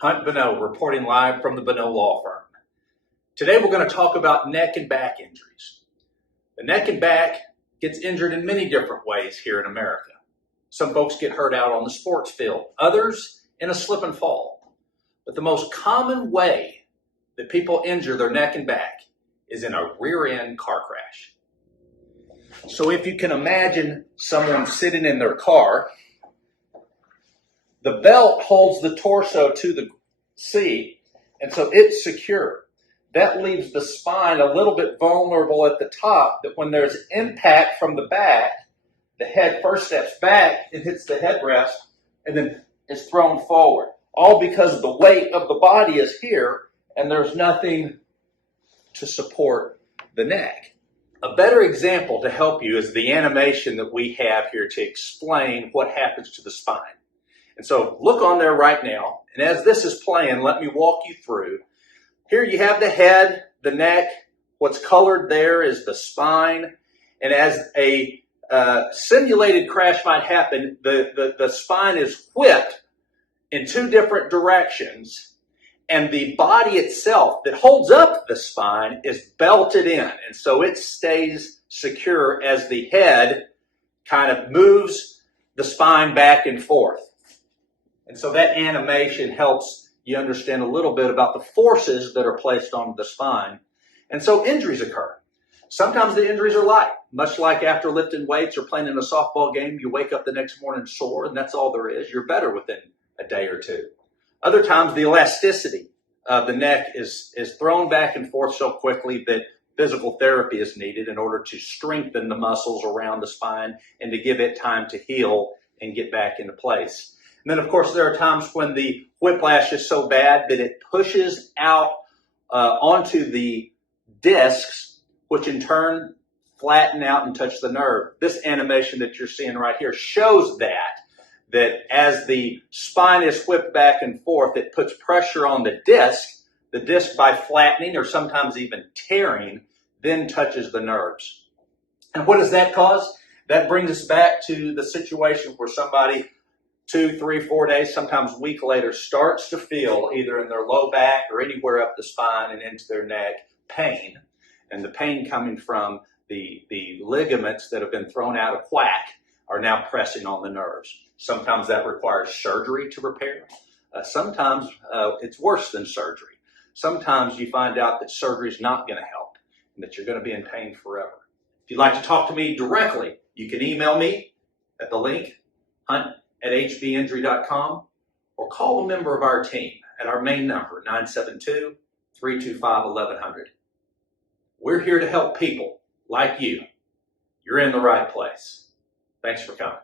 Hunt Bonneau reporting live from the Bonneau Law Firm. Today we're going to talk about neck and back injuries. The neck and back gets injured in many different ways here in America. Some folks get hurt out on the sports field, others in a slip and fall. But the most common way that people injure their neck and back is in a rear-end car crash. So if you can imagine someone sitting in their car, the belt holds the torso to the seat, and so it's secure. That leaves the spine a little bit vulnerable at the top, that when there's impact from the back, the head first steps back and hits the headrest and then is thrown forward. All because the weight of the body is here and there's nothing to support the neck. A better example to help you is the animation that we have here to explain what happens to the spine. And so look on there right now, and as this is playing, let me walk you through. Here you have the head, the neck. What's colored there is the spine. And as a simulated crash might happen, the spine is whipped in two different directions, and the body itself that holds up the spine is belted in. And so it stays secure as the head kind of moves the spine back and forth. And so that animation helps you understand a little bit about the forces that are placed on the spine. And so injuries occur. Sometimes the injuries are light, much like after lifting weights or playing in a softball game, you wake up the next morning sore and that's all there is. You're better within a day or two. Other times the elasticity of the neck is thrown back and forth so quickly that physical therapy is needed in order to strengthen the muscles around the spine and to give it time to heal and get back into place. And then, of course, there are times when the whiplash is so bad that it pushes out onto the discs, which in turn flatten out and touch the nerve. This animation that you're seeing right here shows that as the spine is whipped back and forth, it puts pressure on the disc. The disc, by flattening or sometimes even tearing, then touches the nerves. And what does that cause? That brings us back to the situation where somebody 2, 3, 4 days, sometimes a week later, starts to feel either in their low back or anywhere up the spine and into their neck pain. And the pain coming from the ligaments that have been thrown out of whack are now pressing on the nerves. Sometimes that requires surgery to repair. Sometimes it's worse than surgery. Sometimes you find out that surgery is not going to help and that you're going to be in pain forever. If you'd like to talk to me directly, you can email me at the link, hunt@hbinjury.com, or call a member of our team at our main number, 972-325-1100. We're here to help people like you. You're in the right place. Thanks for coming.